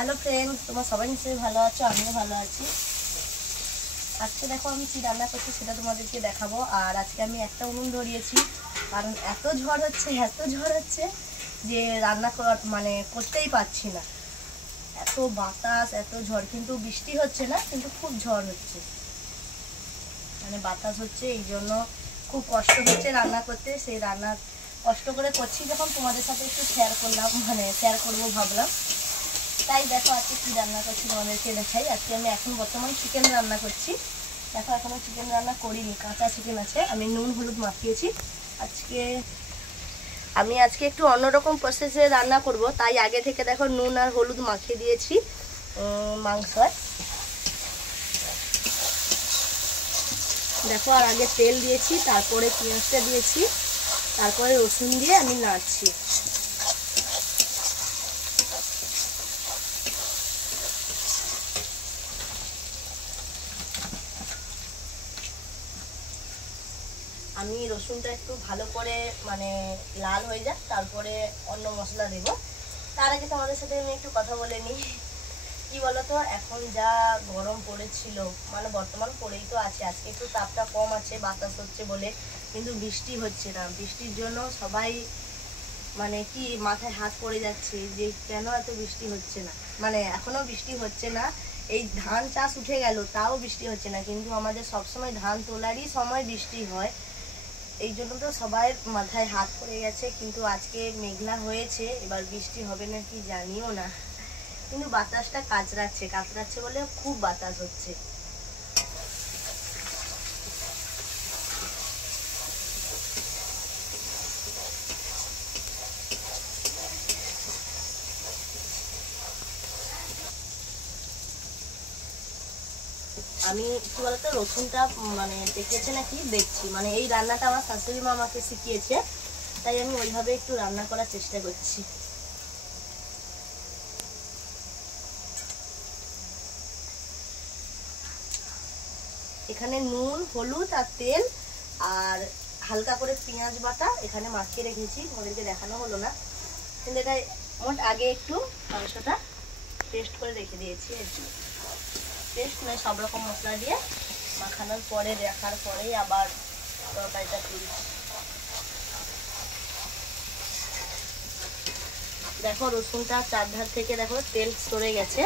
Hello friends, তোমরা সবাই নিশ্চয়ই ভালো আছো, আমিও ভালো আছি। আজকে দেখো আমি কি রান্না করছি সেটা তোমাদেরকে দেখাবো। আর আজকে আমি একটা উনুন ধরিয়েছি, কারণ এত ঝড় হচ্ছে যে রান্না করতেই পারছি না। এত বাতাস, এত ঝড়, কিন্তু বৃষ্টি হচ্ছে না, কিন্তু খুব ঝড় হচ্ছে, বাতাস হচ্ছে, এই জন্য খুব কষ্ট হচ্ছে রান্না করতে। সেই রান্না কষ্ট করে করছি যখন, তোমাদের সাথে একটু শেয়ার করবো ভাবলাম। তাই দেখো আজকে কি রান্না করছি তোমাদেরকে দেখাই। আজকে আমি এখন বর্তমান চিকেন রান্না করছি। দেখো এখনো চিকেন রান্না করিনি, কাঁচা চিকেন আছে, আমি নুন হলুদ মাখিয়েছি। আমি আজকে একটু অন্যরকম প্রসেসে রান্না করব, তাই আগে থেকে দেখো নুন আর হলুদ মাখিয়ে দিয়েছি মাংস। দেখো আর আগে তেল দিয়েছি, তারপরে পেঁয়াজটা দিয়েছি, তারপরে রসুন দিয়ে আমি নাড়ছি। আমি রসুনটা একটু ভালো করে লাল হয়ে যাক, তারপরে অন্য মশলা দেব। তার আগে তোমাদের সাথে আমি একটু কথা বলে নিই। কি বলতো, এখন যা গরম পড়েছিল, বর্তমান পড়েই তো আছে। আজকে একটু তাপটা কম আছে, বাতাস হচ্ছে বলে, কিন্তু বৃষ্টি হচ্ছে না। বৃষ্টির জন্য সবাই কি মাথায় হাত পড়ে যাচ্ছে যে কেন এত বৃষ্টি হচ্ছে না। এখনো বৃষ্টি হচ্ছে না। এই ধান চাষ উঠে গেল, তাও বৃষ্টি হচ্ছে না। কিন্তু আমাদের সবসময় ধান তোলারই সময় বৃষ্টি হয়, এই জন্য তো সবাই মাথায় হাত পড়ে গেছে। কিন্তু আজকে মেঘলা হয়েছে, এবার বৃষ্টি হবে না কি জানিও না, কিন্তু বাতাসটা কাচরাচ্ছে বলে খুব বাতাস হচ্ছে। আমি কি বলতো, রসুনটা দেখেছে নাকি দেখছি, এই রান্নাটা আমার শাশুড়ি মা আমাকে শিখিয়েছে, তাই আমি ওইভাবে একটু রান্না করার চেষ্টা করছি। এখানে নুন হলুদ আর তেল আর হালকা করে পেঁয়াজ বাটা এখানে মাখিয়ে রেখেছি, ওদেরকে দেখানো হলো না, কিন্তু এটা আগে একটু মাংসটা পেস্ট করে রেখে দিয়েছি। পেস্ট সব রকম মশলা দিয়ে মাখানোর পরে রাখার পরেই আবার তরকারিটা তুলছি। দেখো রসুনটা চারধার থেকে দেখো তেল সরে গেছে।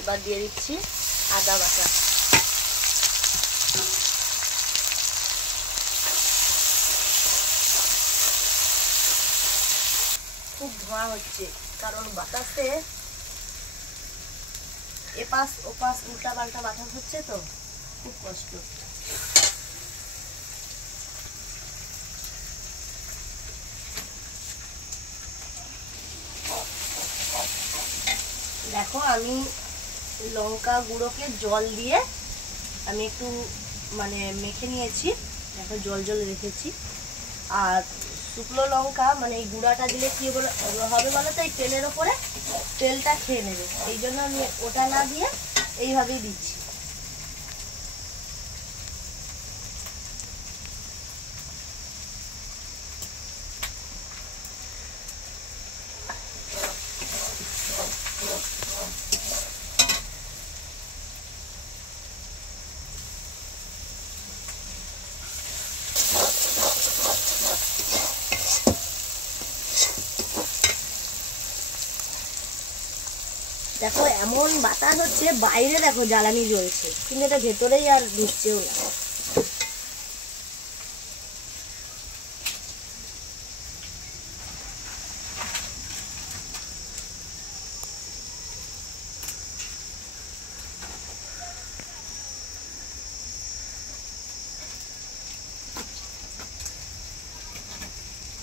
এবার দিয়ে দিচ্ছি আদা বাটা। খুব ধোঁয়া হচ্ছে, কারণ বাতাসে এপাশ ওপাশ উল্টা পাল্টা বাতাস হচ্ছে, তো খুব কষ্ট। দেখো আমি লঙ্কা গুঁড়োকে জল দিয়ে আমি একটু মেখে নিয়েছি। দেখো জল রেখেছি। আর শুকনো লঙ্কা এই গুঁড়াটা দিলে কি হবে বলো তো, এই তেলের ওপরে তেলটা খেয়ে নেবে, এই জন্য আমি ওটা না দিয়ে এইভাবেই দিচ্ছি। দেখো এমন বাতাস হচ্ছে, বাইরে দেখো জ্বালানি জ্বলছে, কিন্তু এটা ভেতরেই আর ঢুকছেও না।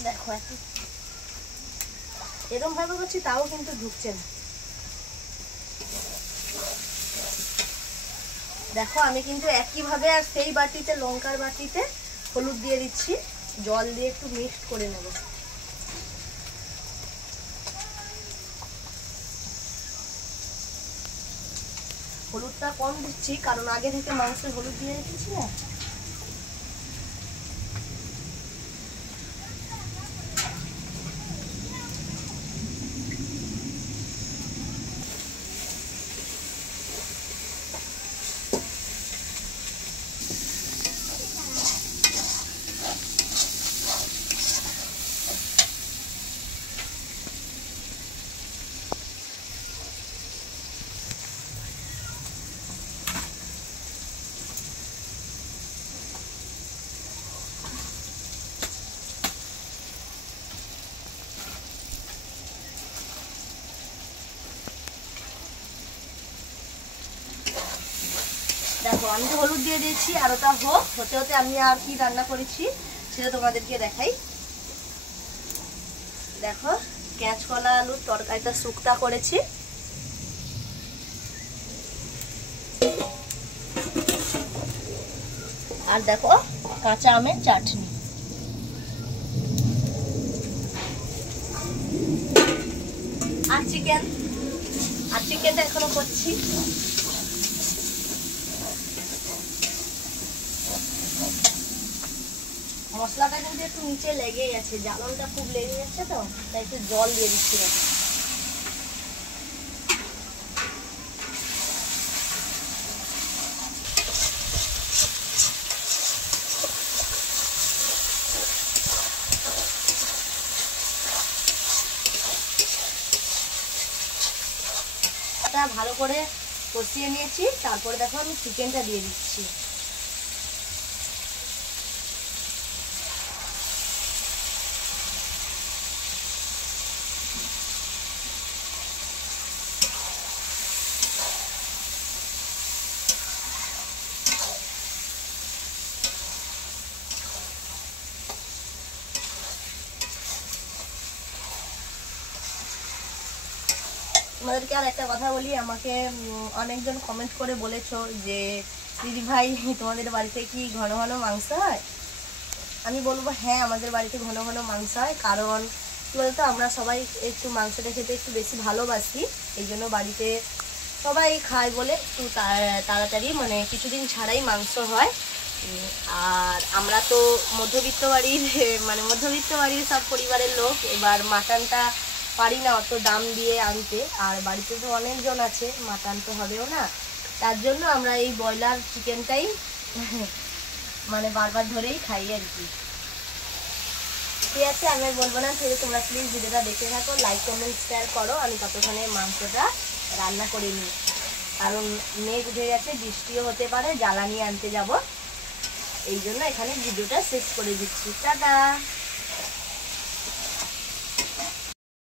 দেখো এরকম ভাবে করছি, তাও কিন্তু ঢুকছে না। দেখো আমি কিন্তু একইভাবে আর সেই বাটিতে, লঙ্কার বাটিতে হলুদ দিয়ে দিচ্ছি, জল দিয়ে একটু মিক্সড করে নেব। হলুদটা কম দিচ্ছি, কারণ আগে থেকে মাংসে হলুদ দিয়ে রেখেছি না। দেখো আমি তো হলুদ দিয়ে দিয়েছি, আর ওটা হতে হতে আমি আর কি রান্না করেছি সেটা তোমাদেরকে দেখাই। দেখো কাঁচকলা আলুর তরকারিটা শুক্তা করেছি, আর দেখো কাঁচা আমের চাটনি। আর চিকেনটা এখনো করছি। মশলাটা কিন্তু একটু নিচে লেগে গেছে, জ্বালনটা খুব লেগে গেছে, তো তাই একটু জল দিয়ে দিচ্ছি। ভালো করে কষিয়ে নিয়েছি, তারপরে দেখো আমি চিকেনটা দিয়ে দিচ্ছি। তোমাদেরকে আর একটা কথা বলি, আমাকে অনেকজন কমেন্ট করে বলেছো যে দিদি ভাই তোমাদের বাড়িতে কি ঘন ঘন মাংস হয়? আমি বলবো হ্যাঁ, আমাদের বাড়িতে ঘন ঘন মাংস হয়, কারণ কি বলতো আমরা সবাই একটু মাংসটা খেতে একটু বেশি ভালোবাসি, এই জন্য বাড়িতে সবাই খায় বলে একটু তাড়াতাড়ি মানে কিছুদিন ছাড়াই মাংস হয়। আর আমরা তো মধ্যবিত্ত বাড়ির মানে মধ্যবিত্ত বাড়ির সব পরিবারের লোক, এবার মাটনটা পারি না অত দাম দিয়ে আনতে, আর বাড়িতে তো অনেকজন আছে, মাটন তো হবেও না, তার জন্য আমরা এই ব্রয়লার চিকেনটাই মানে বারবার ধরেই খাই আর কি। ঠিক আছে, আমি বলবো না, ঠিক তোমরা প্লিজ ভিডিওটা দেখে থাকো, লাইক কমেন্ট শেয়ার করো। আমি ততক্ষণে মাংসটা রান্না করে নিই, কারণ মেঘ উঠে গেছে, বৃষ্টিও হতে পারে, জ্বালানি আনতে যাব, এই জন্য এখানে ভিডিওটা শেষ করে দিচ্ছি। টাটা।